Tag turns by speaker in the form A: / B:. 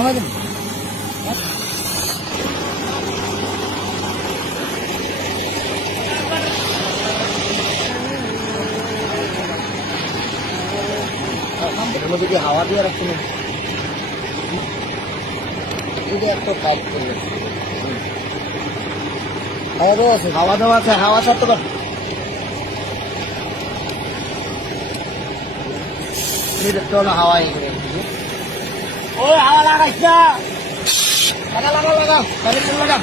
A: আমাদের আমাদেরকে হাওয়া দিয়ে রাখতে এটা একটা কাজ করলেন। হাওয়া দাওয়া আছে? হাওয়া দাওয়া আছে হাওয়া ছাড়তে পার। দেখতে হলো হাওয়া এখানে ওই হাওয়া লাগাইছ। লাগা লাগা লাগা লাগা